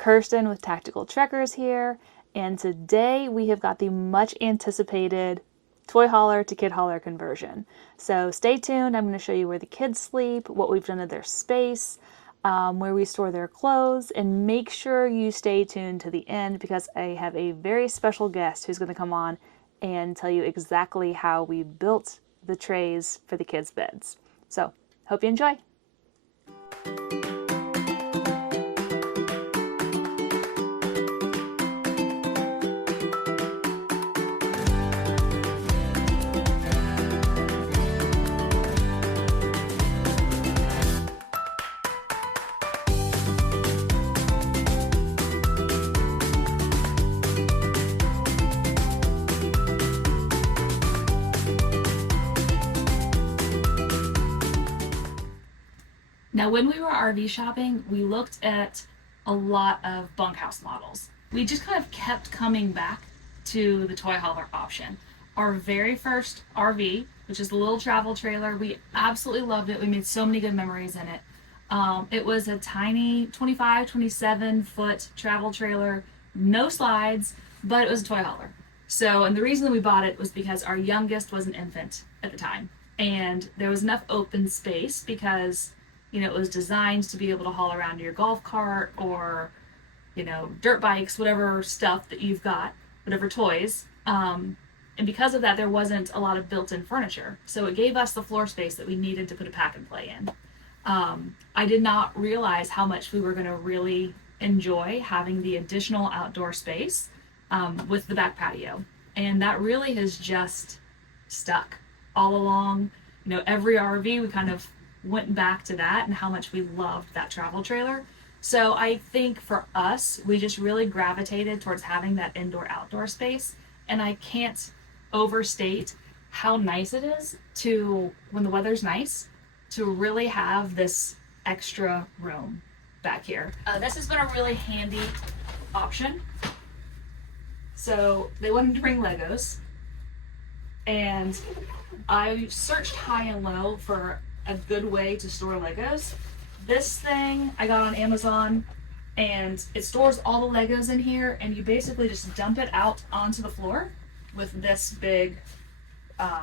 Kirsten with Tactical Trekkers here, and today we have got the much anticipated toy hauler to kid hauler conversion. So stay tuned. I'm going to show you where the kids sleep, what we've done to their space, where we store their clothes, and make sure you stay tuned to the end because I have a very special guest who's going to come on and tell you exactly how we built the trays for the kids' beds. So hope you enjoy. Now, when we were RV shopping, we looked at a lot of bunkhouse models. We just kind of kept coming back to the toy hauler option. Our very first RV, which is the little travel trailer, we absolutely loved it. We made so many good memories in it. It was a tiny 27 foot travel trailer, no slides, but it was a toy hauler. So, and the reason that we bought it was because our youngest was an infant at the time. And there was enough open space because it was designed to be able to haul around your golf cart or, dirt bikes, whatever stuff that you've got, whatever toys. And because of that, there wasn't a lot of built-in furniture. So it gave us the floor space that we needed to put a pack and play in. I did not realize how much we were going to really enjoy having the additional outdoor space with the back patio. And that really has just stuck all along. Every RV, we kind of went back to that and how much we loved that travel trailer. So I think for us, we just really gravitated towards having that indoor-outdoor space. And I can't overstate how nice it is to, when the weather's nice, to really have this extra room back here. This has been a really handy option. So they wanted to bring Legos, and I searched high and low for a good way to store Legos. This thing I got on Amazon, and it stores all the Legos in here, and you basically just dump it out onto the floor with this big kind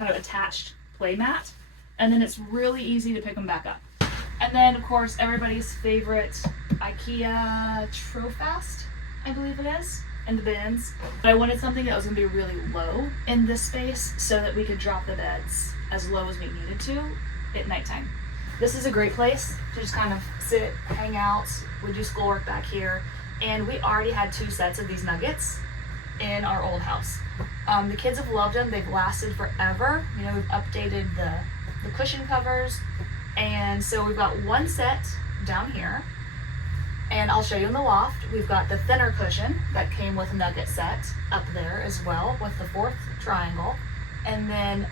of attached play mat, and then it's really easy to pick them back up. And then of course everybody's favorite IKEA Trofast, I believe it is, in the bins. But I wanted something that was going to be really low in this space so that we could drop the beds as low as we needed to at nighttime. This is a great place to just kind of sit, hang out. We do schoolwork back here, and we already had 2 sets of these nuggets in our old house. The kids have loved them. They've lasted forever. We've updated the cushion covers, and so we've got 1 set down here, and I'll show you in the loft. We've got the thinner cushion that came with a nugget set up there as well with the 4th triangle. And then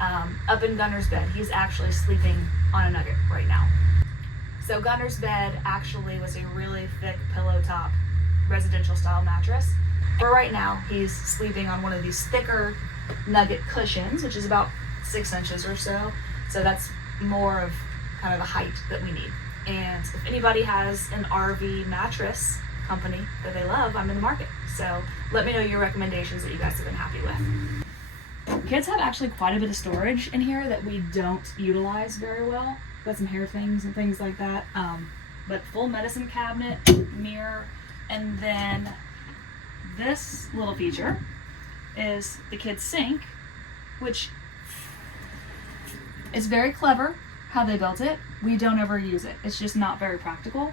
up in Gunner's bed, he's actually sleeping on a nugget right now. So Gunner's bed actually was a really thick pillow top residential style mattress. For right now, he's sleeping on one of these thicker nugget cushions, which is about 6 inches or so. So that's more of kind of the height that we need. And if anybody has an RV mattress company that they love, I'm in the market. So let me know your recommendations that you guys have been happy with. Kids have actually quite a bit of storage in here that we don't utilize very well. Got some hair things and things like that. But full medicine cabinet, mirror, and then this little feature is the kids' sink, which is very clever how they built it. We don't ever use it. It's just not very practical.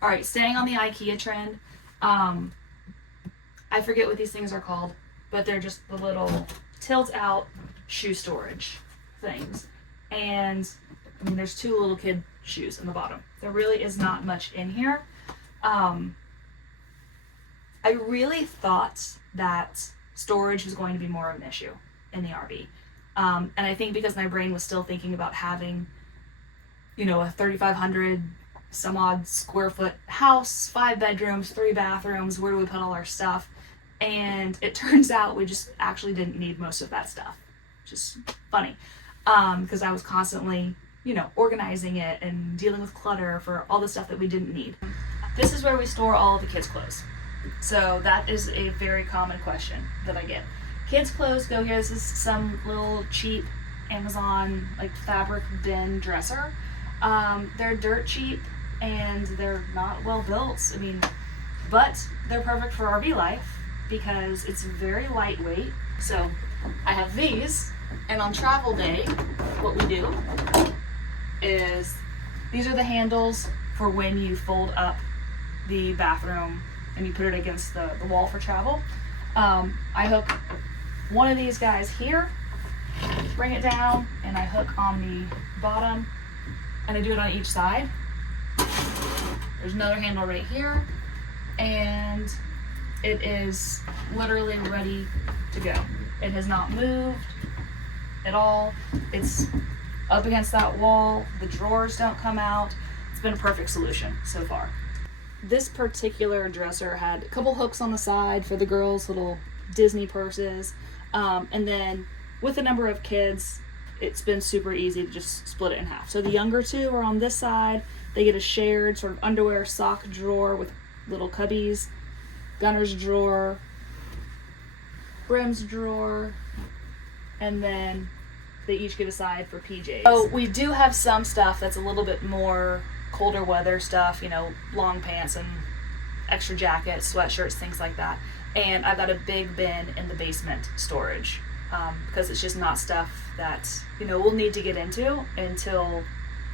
All right, staying on the IKEA trend. I forget what these things are called, but they're just the little tilt out shoe storage things. And there's 2 little kid shoes in the bottom. There really is not much in here. I really thought that storage was going to be more of an issue in the RV. And I think because my brain was still thinking about having, a 3,500 some odd square foot house, 5 bedrooms, 3 bathrooms, where do we put all our stuff? And it turns out we just actually didn't need most of that stuff, which is funny, because I was constantly, organizing it and dealing with clutter for all the stuff that we didn't need. this is where we store all of the kids' clothes. So that is a very common question that I get. Kids' clothes go here. This is some little cheap Amazon like fabric bin dresser. They're dirt cheap and they're not well built. I mean, but they're perfect for RV life because it's very lightweight. So I have these, and on travel day, what we do is these are the handles for when you fold up the bathroom and you put it against the wall for travel. I hook one of these guys here, bring it down, and I hook on the bottom, and I do it on each side. There's another handle right here, and it is literally ready to go. It has not moved at all. It's up against that wall. The drawers don't come out. It's been a perfect solution so far. This particular dresser had a couple hooks on the side for the girls' little Disney purses. And then with the number of kids, it's been super easy to just split it in half. So the younger two are on this side. They get a shared sort of underwear sock drawer with little cubbies, gunner's drawer, brim's drawer, and then they each get a side for PJs. Oh, we do have some stuff that's a little bit more colder weather stuff, you know, long pants and extra jackets, sweatshirts, things like that. And I've got a big bin in the basement storage because it's just not stuff that, you know, we'll need to get into until,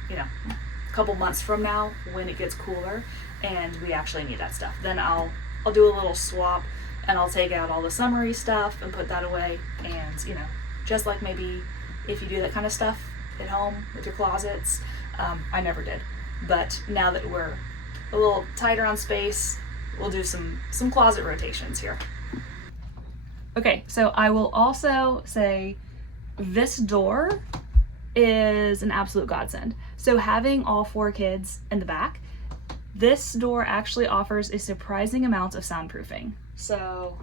you know, a couple months from now when it gets cooler and we actually need that stuff. Then I'll do a little swap and I'll take out all the summery stuff and put that away. And, you know, just like maybe if you do that kind of stuff at home with your closets, I never did. But now that we're a little tighter on space, we'll do some closet rotations here. Okay, so I will also say this door is an absolute godsend. So having all 4 kids in the back, this door actually offers a surprising amount of soundproofing. So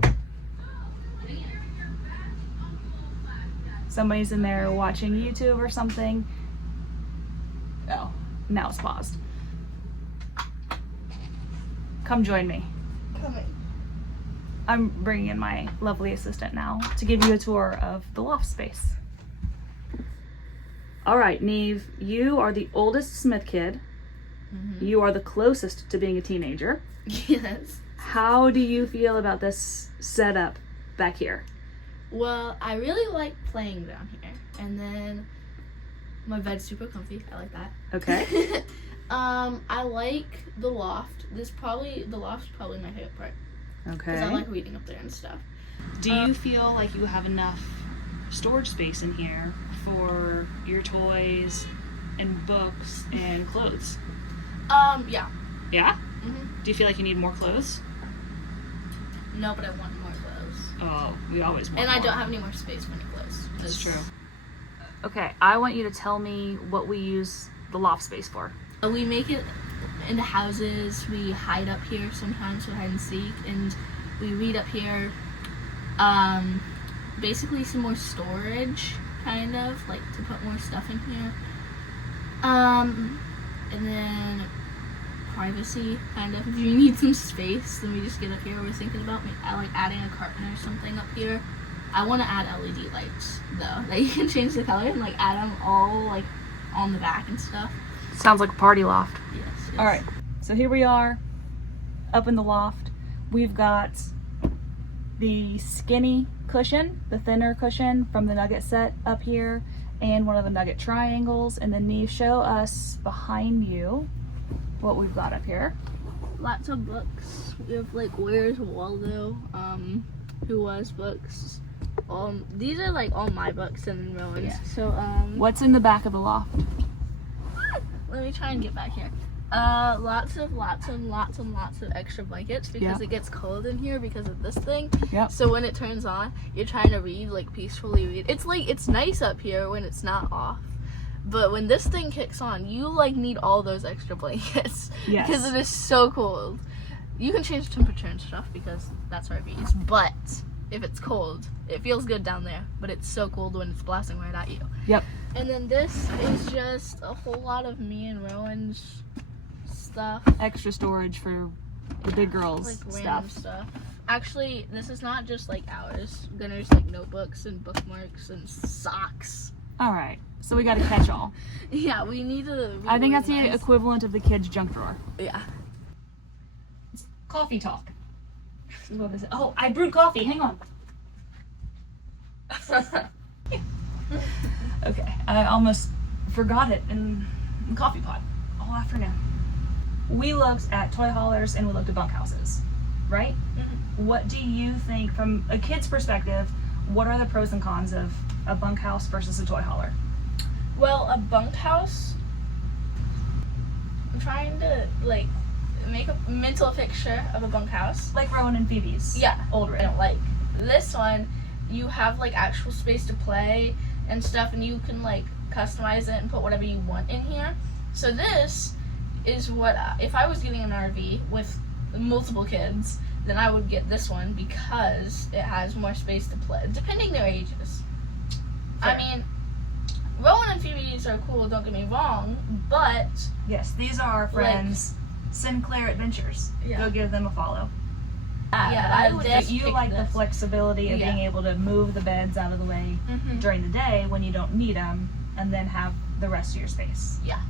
somebody's in there watching YouTube or something. Oh, now it's paused. Come join me. Coming. I'm bringing in my lovely assistant now to give you a tour of the loft space. All right, Neve, you are the oldest Smith kid. Mm-hmm. You are the closest to being a teenager. Yes. How do you feel about this setup back here? Well, I really like playing down here. And then my bed's super comfy. I like that. Okay. I like the loft. The loft's probably my favorite part. Okay. Because I like reading up there and stuff. Do you feel like you have enough storage space in here for your toys and books and clothes? Yeah. Yeah? Mm-hmm. Do you feel like you need more clothes? No, but I want more clothes. Oh, we always want And more. I don't have any more space for any clothes. That's true. Okay, I want you to tell me what we use the loft space for. We make it in the houses. We hide up here sometimes for hide and seek, and we read up here. Basically some more storage, kind of, like to put more stuff in here. And then privacy, kind of. If you need some space, then we just get up here. We're thinking about adding a curtain or something up here. I want to add LED lights, though, that you can change the color and like add them all like on the back and stuff. Sounds like a party loft. Yes. All right, so here we are up in the loft. We've got the skinny cushion, the thinner cushion from the Nugget set up here, and one of the Nugget triangles. And then Neve, show us behind you what we've got up here. Lots of books. We have like Where's Waldo, Who Was books. These are like all my books and Rowan's. Yeah. So What's in the back of the loft? let me try and get back here. Lots of extra blankets because it gets cold in here because of this thing. Yep. So when it turns on, you're trying to read, like peacefully read. It's nice up here when it's not off. But when this thing kicks on, you like need all those extra blankets. Yes. Because it is so cold. You can change the temperature and stuff because that's RVs. But if it's cold, it feels good down there. But it's so cold when it's blasting right at you. Yep. And then this is just a whole lot of me and Rowan's stuff. Extra storage for the big girls Like random stuff. stuff. Actually, this is not just like ours. Gunner's like notebooks and bookmarks and socks. All right, so we got to catch all. Yeah, we need to. I think that's the reorganize. equivalent of the kids' junk drawer. Yeah. Coffee talk. What is it? Oh, I brewed coffee. Hang on. Okay, I almost forgot it in the coffee pot all afternoon. We looked at toy haulers and we looked at bunk houses, right? Mm-hmm. What do you think, from a kid's perspective, what are the pros and cons of a bunk house versus a toy hauler? Well, a bunkhouse. I'm trying to like make a mental picture of a bunkhouse. Like Rowan and Phoebe's. Yeah, Old I Red. don't like this one. You have like actual space to play and stuff, and you can like customize it and put whatever you want in here. So this is what if I was getting an RV with multiple kids, then I would get this one because it has more space to play, depending their ages. Fair. I mean, Rowan and Phoebe's are cool. Don't get me wrong, but Yes, these are our friends, Sinclair Adventures. Yeah. Go give them a follow. I would But just you pick like the this. flexibility of Yeah. being able to move the beds out of the way Mhm. during the day when you don't need them, and then have the rest of your space. Yeah.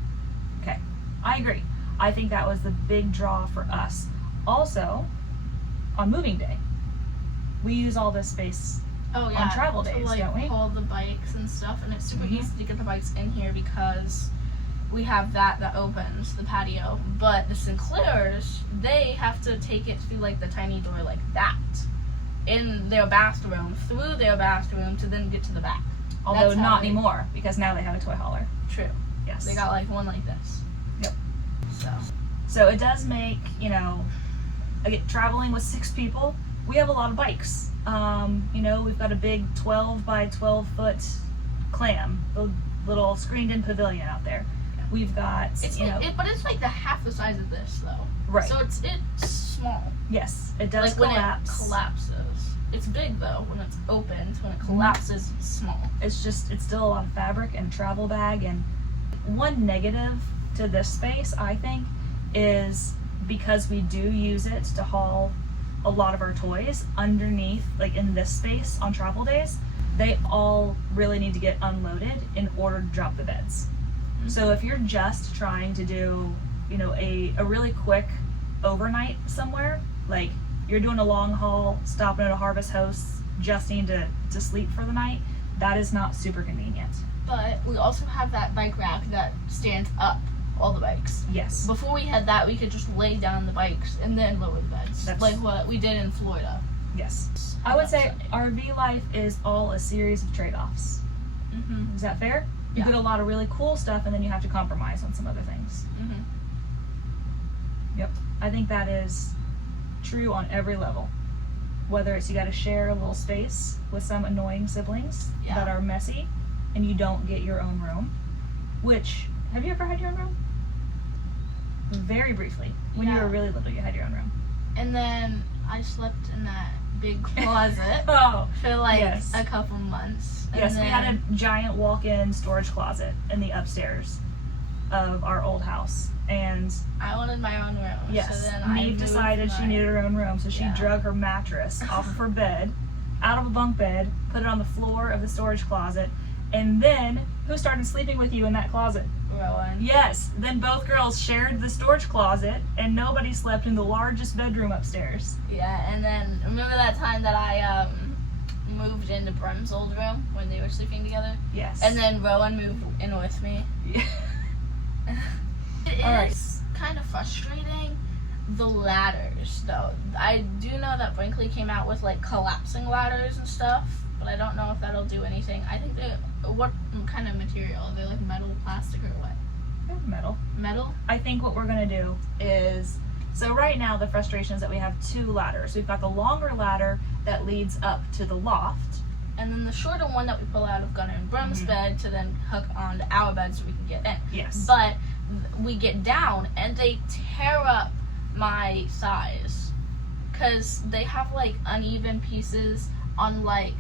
Okay, I agree. I think that was the big draw for us. Also, on moving day, we use all this space. Oh yeah, travel to, days, like, don't we? Haul the bikes and stuff, and it's super Mhm. easy to get the bikes in here because we have that opens the patio. But the Sinclairs, they have to take it through like the tiny door like that, in their bathroom, through their bathroom to then get to the back. Although That's how not they- anymore, because now they have a toy hauler. True. Yes. They got like one like this. Yep. So So it does make, again, traveling with 6 people, we have a lot of bikes. We've got a big 12 by 12 foot clam, the little screened in pavilion out there. We've got, it's but it's like the half the size of this though. right. So it's small. Yes, it does Like when collapse. it collapses. It's big though when it's opened. When it Mm-hmm. collapses, it's small. It's still a lot of fabric and travel bag. And one negative to this space, I think, is because we do use it to haul a lot of our toys underneath, like in this space on travel days, they all really need to get unloaded in order to drop the beds. So if you're just trying to do, a really quick overnight somewhere, like you're doing a long haul, stopping at a Harvest House, just need to sleep for the night, that is not super convenient. But we also have that bike rack that stands up all the bikes. Yes. Before we had that, we could just lay down the bikes and then lower the beds, That's- like what we did in Florida. Yes. I would say RV life is all a series of trade-offs. Mm-hmm. Is that fair? You Yeah. get a lot of really cool stuff and then you have to compromise on some other things. Mm-hmm. Yep. I think that is true on every level. Whether it's you got to share a little space with some annoying siblings Yeah. that are messy and you don't get your own room, which, have you ever had your own room? Very briefly. When you Yeah. were really little, you had your own room. And then I slept in that big closet Oh, for like yes. a couple months. And yes, we had then- a giant walk-in storage closet in the upstairs of our old house. And I wanted my own room. yes, So then I Neve moved decided she my- needed her own room, so she Yeah. drug her mattress off of her bed, out of a bunk bed, put it on the floor of the storage closet, and then who started sleeping with you in that closet? Rowan. Yes, then both girls shared the storage closet, and nobody slept in the largest bedroom upstairs. Yeah, and then remember that time that I moved into Brum's old room when they were sleeping together? Yes. And then Rowan moved in with me. Yeah. It All right. is kind of frustrating, the ladders, though. I do know that Brinkley came out with, like, collapsing ladders and stuff, but I don't know if that'll do anything. I think what kind of material? Are they, like, metal, plastic, or what? Metal. Metal? I think what we're gonna do is, so right now the frustration is that we have 2 ladders. We've got the longer ladder that leads up to the loft. And then the shorter one that we pull out of Gunner and Brum's Mhm. bed to then hook onto our bed so we can get in. Yes. But we get down and they tear up my thighs because they have like uneven pieces on like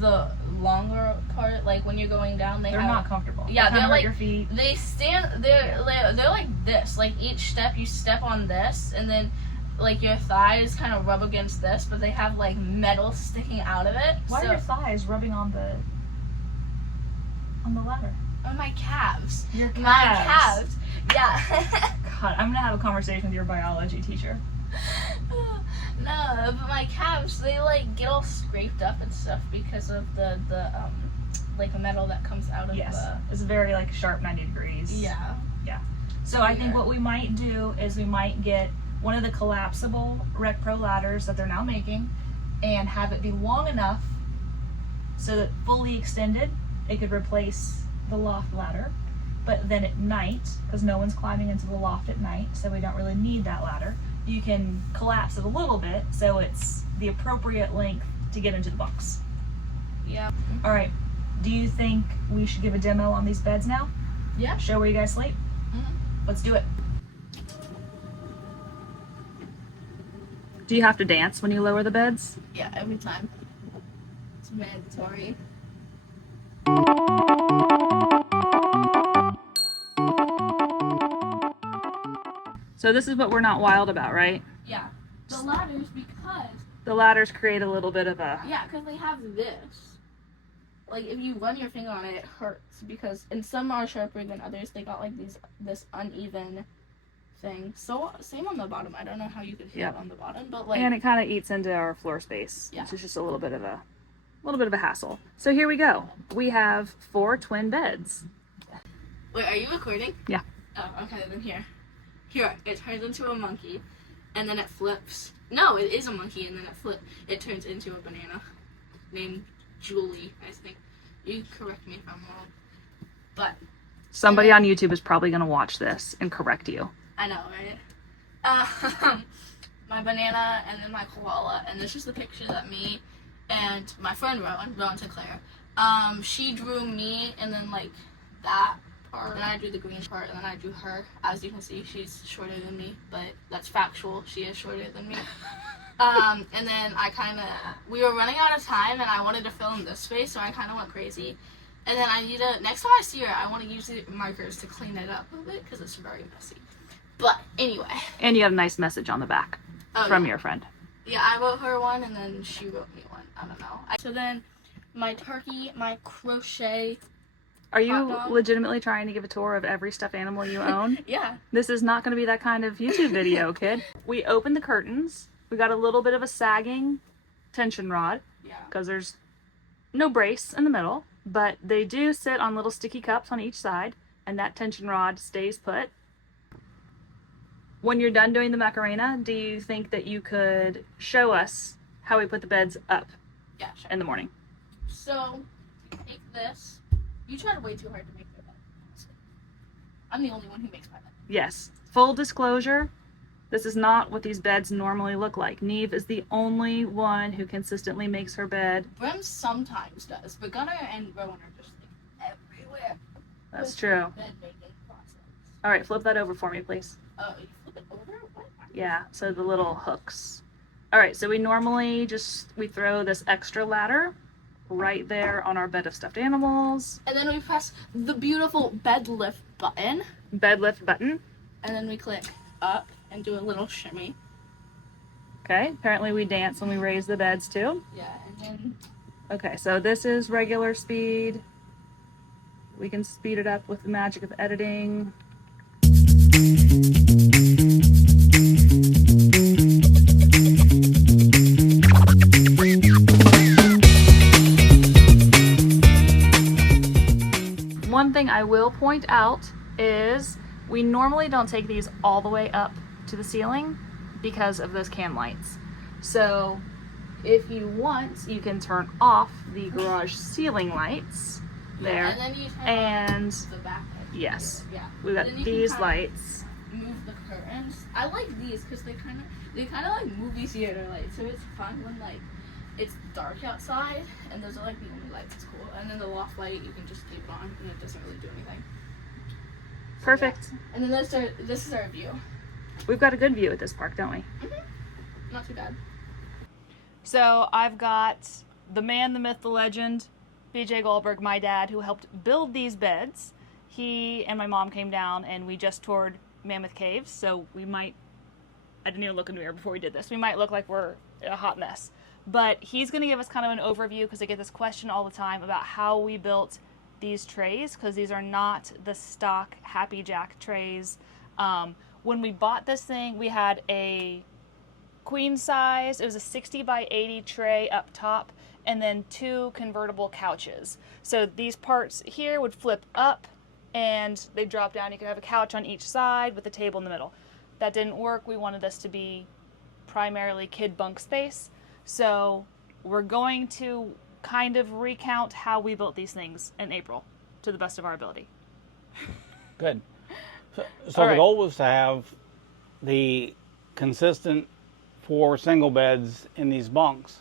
the longer part, like when you're going down, They're not comfortable. Yeah, They they're hurt like your feet. they stand. They're like this. Like each step, you step on this, and then like your thighs kind of rub against this, but they have like metal sticking out of it. Why are your thighs rubbing on the ladder? On my calves. Your calves. My calves. Yeah. God, I'm gonna have a conversation with your biology teacher. No, but my calves, they like get all scraped up and stuff because of the like metal that comes out of Yes, the. it's very like sharp 90 degrees. Yeah. So I think what we might do is we might get one of the collapsible Rec Pro ladders that they're now making and have it be long enough so that fully extended it could replace the loft ladder. But then at night, because no one's climbing into the loft at night, so we don't really need that ladder, you can collapse it a little bit so it's the appropriate length to get into the bunks. Yeah. All right, do you think we should give a demo on these beds now? Yeah. Show where you guys sleep? Let's do it. Do you have to dance when you lower the beds? Yeah, every time. It's mandatory. So this is what we're not wild about, right? Yeah. The ladders, because. The ladders create a little bit of a... Yeah, because they have this. Like, if you run your finger on it, it hurts. Because, and some are sharper than others. They got, like, this uneven thing. So, same on the bottom. I don't know how you could hit it on the bottom, but, like... And it kind of eats into our floor space, Yeah. which is just a little bit of a hassle. So here we go. We have 4 twin beds. Wait, are you recording? Yeah. Oh, okay, then here. Here, it turns into a monkey, and then it flips. No, it is a monkey, and then it turns into a banana named Julie, I think. You correct me if I'm wrong. But Somebody on YouTube is probably going to watch this and correct you. I know, right? My banana, and then my koala, and this is the picture that me and my friend Rowan Sinclair, she drew me, and then like that part, and I drew the green part, and then I drew her. As you can see, she's shorter than me, but that's factual. She is shorter than me. And then we were running out of time, and I wanted to fill in this space, so I kind of went crazy. And then next time I see her, I want to use the markers to clean it up a bit, because it's very messy. But anyway. And you had a nice message on the back from your friend. Yeah, I wrote her one, and then she wrote me one. I don't know. So then, my turkey, my crochet. Are you legitimately trying to give a tour of every stuffed animal you own? Yeah. This is not going to be that kind of YouTube video, kid. We opened the curtains. We got a little bit of a sagging tension rod. Yeah. Because there's no brace in the middle. But they do sit on little sticky cups on each side. And that tension rod stays put. When you're done doing the Macarena, do you think that you could show us how we put the beds up in the morning? So, take this. You tried way too hard to make their bed. I'm the only one who makes my bed. Yes. Full disclosure, this is not what these beds normally look like. Neve is the only one who consistently makes her bed. Brim sometimes does, but Gunnar and Rowan are just like everywhere. That's true. Bed making process. All right, flip that over for me, please. Oh, you flip it over? What? Yeah, so the little hooks. All right, so we normally we throw this extra ladder right there on our bed of stuffed animals. And then we press the beautiful bed lift button. Bed lift button. And then we click up and do a little shimmy. Okay, apparently we dance when we raise the beds too. Yeah, and then... Okay, so this is regular speed. We can speed it up with the magic of editing. One thing I will point out is we normally don't take these all the way up to the ceiling because of those can lights. So if you want, you can turn off the garage ceiling lights there. And then you turn and the back edge. yes, Yeah. we've got these lights. Move the curtains. I like these because they kind of like movie theater lights. So it's fun when like it's dark outside and those are like the only lights. It's cool. And then the loft light, you can just keep it on and it doesn't really do anything. So, Perfect. yeah. And then this is our view. We've got a good view at this park, don't we? Mm-hmm. Not too bad. So I've got the man, the myth, the legend, BJ Goldberg, my dad, who helped build these beds, he and my mom came down and we just toured Mammoth Caves, so we might, I didn't even look in the mirror before we did this, we might look like we're a hot mess. But he's going to give us kind of an overview, because I get this question all the time about how we built these trays, because these are not the stock happijack trays. When we bought this thing, we had a queen size, it was a 60 by 80 tray up top, and then 2 convertible couches. So these parts here would flip up and they drop down. You could have a couch on each side with a table in the middle. That didn't work. We wanted this to be primarily kid bunk space. So we're going to kind of recount how we built these things in April to the best of our ability. Good. So All the right. goal was to have the consistent 4 single beds in these bunks.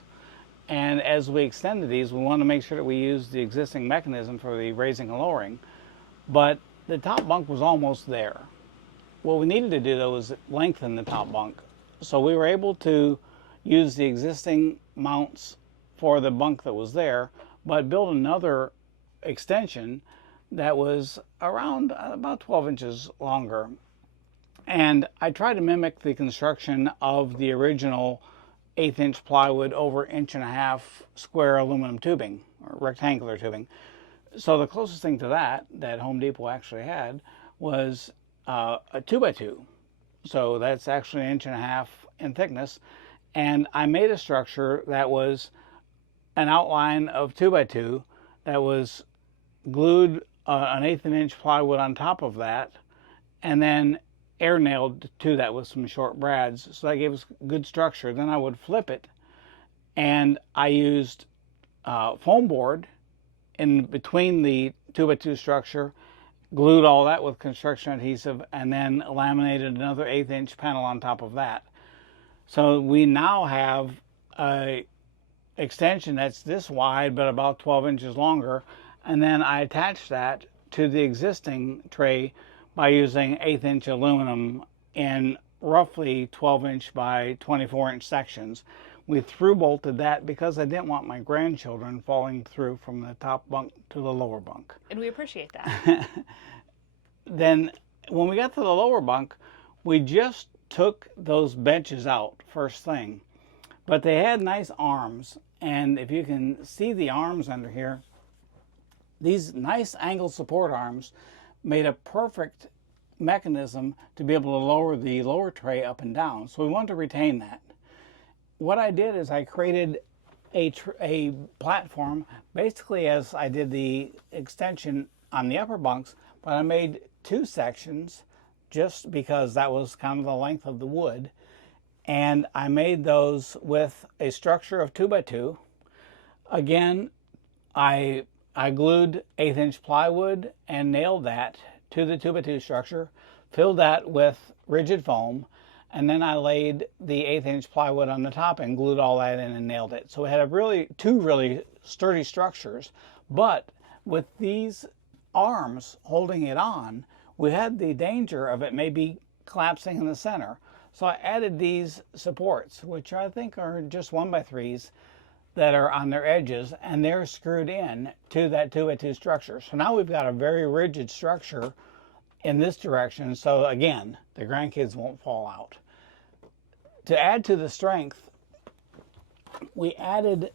And as we extended these, we wanted to make sure that we used the existing mechanism for the raising and lowering. But the top bunk was almost there. What we needed to do, though, was lengthen the top bunk. So we were able to use the existing mounts for the bunk that was there, but build another extension that was around about 12 inches longer. And I tried to mimic the construction of the original 1/8 inch plywood over 1.5 inch square aluminum tubing, or rectangular tubing. So the closest thing to that Home Depot actually had, was a 2x2. So that's actually 1.5 inches in thickness. And I made a structure that was an outline of 2x2 that was glued an 1/8 inch plywood on top of that, and then air nailed to that with some short brads. So that gave us good structure. Then I would flip it, and I used foam board in between the 2x2 structure, glued all that with construction adhesive, and then laminated another 1/8 inch panel on top of that. So we now have a extension that's this wide but about 12 inches longer, and then I attached that to the existing tray by using 1/8 inch aluminum in roughly 12 inch by 24 inch sections. We through bolted that because I didn't want my grandchildren falling through from the top bunk to the lower bunk. And we appreciate that. Then when we got to the lower bunk, we just took those benches out first thing, but they had nice arms, and if you can see the arms under here, these nice angle support arms made a perfect mechanism to be able to lower the lower tray up and down. So we wanted to retain that. What I did is I created a platform basically as I did the extension on the upper bunks, but I made 2 sections just because that was kind of the length of the wood. And I made those with a structure of 2x2. Again, I glued 1/8 inch plywood and nailed that to the 2x2 structure, filled that with rigid foam, and then I laid the 1/8 inch plywood on the top and glued all that in and nailed it. So we had a two really sturdy structures, but with these arms holding it on, we had the danger of it maybe collapsing in the center. So I added these supports, which I think are just 1x3s that are on their edges, and they're screwed in to that 2x2 structure. So now we've got a very rigid structure in this direction, so again, the grandkids won't fall out. To add to the strength, we added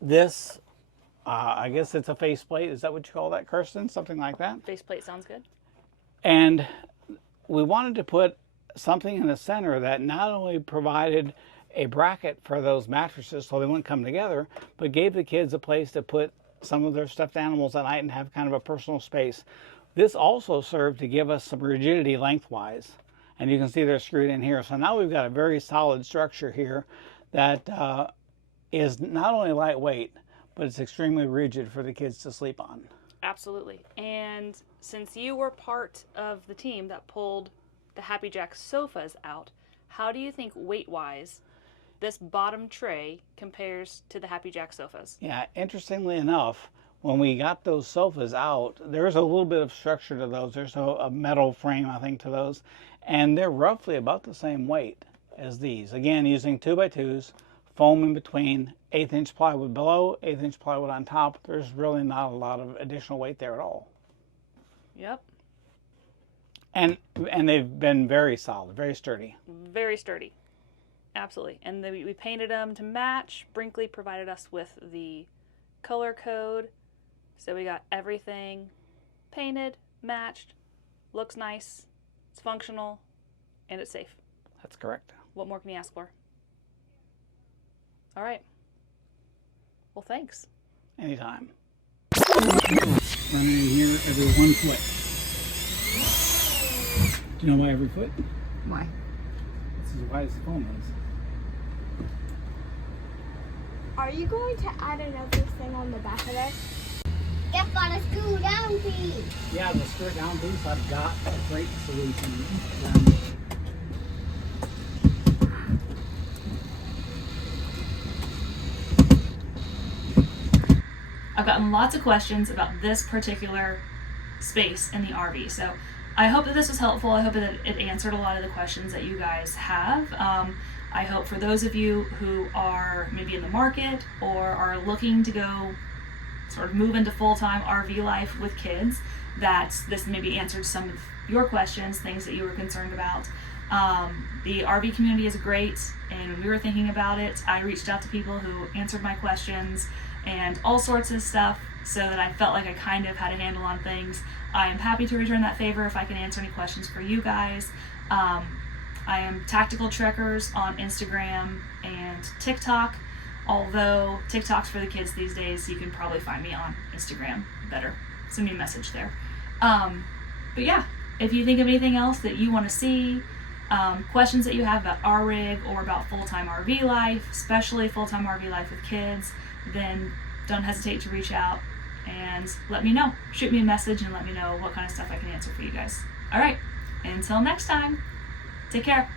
this, I guess it's a faceplate. Is that what you call that, Kirsten? Something like that? Faceplate sounds good. And we wanted to put something in the center that not only provided a bracket for those mattresses so they wouldn't come together, but gave the kids a place to put some of their stuffed animals at night and have kind of a personal space. This also served to give us some rigidity lengthwise, and you can see they're screwed in here. So now we've got a very solid structure here that is not only lightweight, but it's extremely rigid for the kids to sleep on. Absolutely. And since you were part of the team that pulled the happijack sofas out, how do you think weight-wise this bottom tray compares to the happijack sofas? Yeah, interestingly enough, when we got those sofas out, there's a little bit of structure to those. There's a metal frame, I think, to those. And they're roughly about the same weight as these. Again, using 2x2s, foam in between, 1/8 inch plywood below, 1/8 inch plywood on top. There's really not a lot of additional weight there at all. Yep. And they've been very solid, very sturdy. Very sturdy. Absolutely. And we painted them to match. Brinkley provided us with the color code. So we got everything painted, matched, looks nice, it's functional, and it's safe. That's correct. What more can you ask for? All right. Well, thanks. Anytime. Running in here every 1 foot. Do you know why every foot? Why? This is why the foam is. Are you going to add another thing on the back of this? Get by the screw down piece. Yeah, the screw down piece, I've got a great solution. Down here. I've gotten lots of questions about this particular space in the RV. So I hope that this was helpful. I hope that it answered a lot of the questions that you guys have. I hope for those of you who are maybe in the market or are looking to go sort of move into full-time RV life with kids, that this maybe answered some of your questions, things that you were concerned about. The RV community is great, and when we were thinking about it, I reached out to people who answered my questions and all sorts of stuff so that I felt like I kind of had a handle on things. I am happy to return that favor if I can answer any questions for you guys. I am Tactical Trekkers on Instagram and TikTok, although TikTok's for the kids these days, you can probably find me on Instagram better. Send me a message there. But yeah, if you think of anything else that you want to see, questions that you have about our rig or about full-time RV life, especially full-time RV life with kids, then don't hesitate to reach out and let me know. Shoot me a message and let me know what kind of stuff I can answer for you guys. All right, until next time, take care.